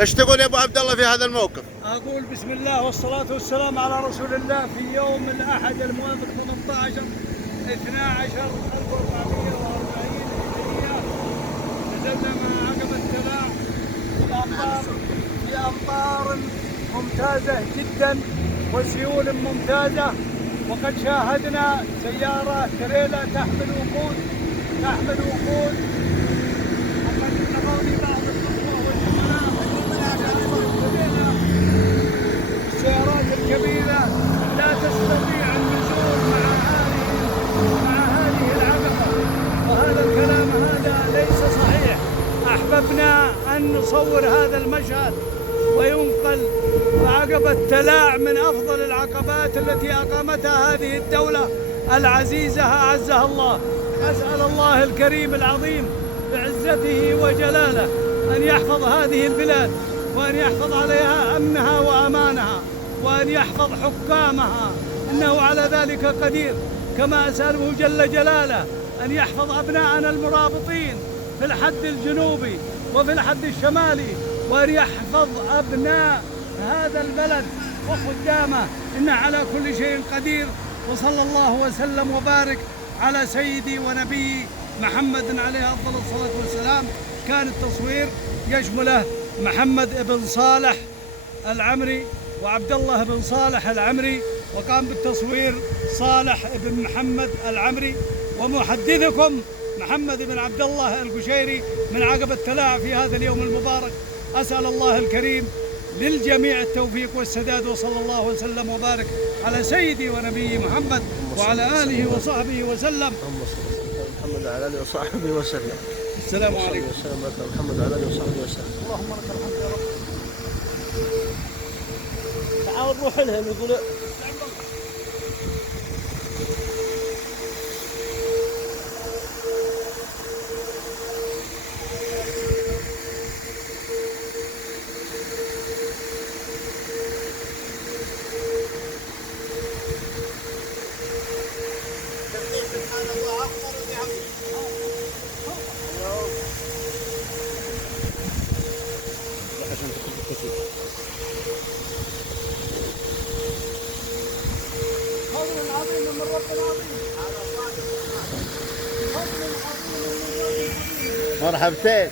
ايش تقول يا ابو عبد الله في هذا الموقف؟ اقول بسم الله والصلاة والسلام على رسول الله. في يوم الاحد الموافق 18 12 1440 هجرية نزلنا مع عقبة التلاع في امطار ممتازة جدا وسيول ممتازة، وقد شاهدنا سيارة تريلا تحمل وقود وقد لقوني بعض الأخوة والزملاء السيارات الكبيرة لا تستطيع النزول مع هذه العقبة، وهذا الكلام هذا ليس صحيح. أحببنا أن نصور هذا المشهد وينقل. عقبة تلاع من أفضل العقبات التي أقامتها هذه الدولة العزيزة أعزها الله. أسأل الله الكريم العظيم بعزته وجلاله أن يحفظ هذه البلاد، وأن يحفظ عليها أمنها وأمانها، وأن يحفظ حكامها، إنه على ذلك قدير. كما أسأله جل جلاله أن يحفظ أبناءنا المرابطين في الحد الجنوبي وفي الحد الشمالي، وأن يحفظ أبناء هذا البلد وخدامه، إنه على كل شيء قدير. وصلى الله وسلم وبارك على سيدي ونبي محمد عليه أفضل الصلاة والسلام. كان التصوير يشمله محمد بن صالح العمري وعبد الله بن صالح العمري، وقام بالتصوير صالح بن محمد العمري، ومحدثكم محمد بن عبد الله القشيري من عقبة التلاع في هذا اليوم المبارك. أسأل الله الكريم للجميع التوفيق والسداد، وصلى الله وسلم وبارك على سيدي ونبي محمد وعلى آله وصحبه وسلم. محمد وعلى آله وصحبه وسلم. السلام عليكم. السلام عليكم. محمد وعلى آله وصحبه وسلم. اللهم لك الحمد يا رب. تعال نروح لهم يقول مرحبتين،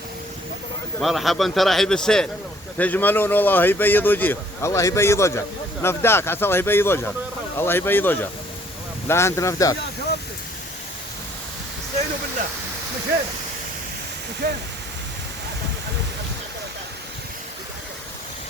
مرحبا، ترحيب بالسيد، تجملون والله يبيض وجهك، الله يبيض وجهك، نفداك، عسى الله يبيض وجهك، الله يبيض وجهك، لا انت نفداك. استعينوا بالله. مشينا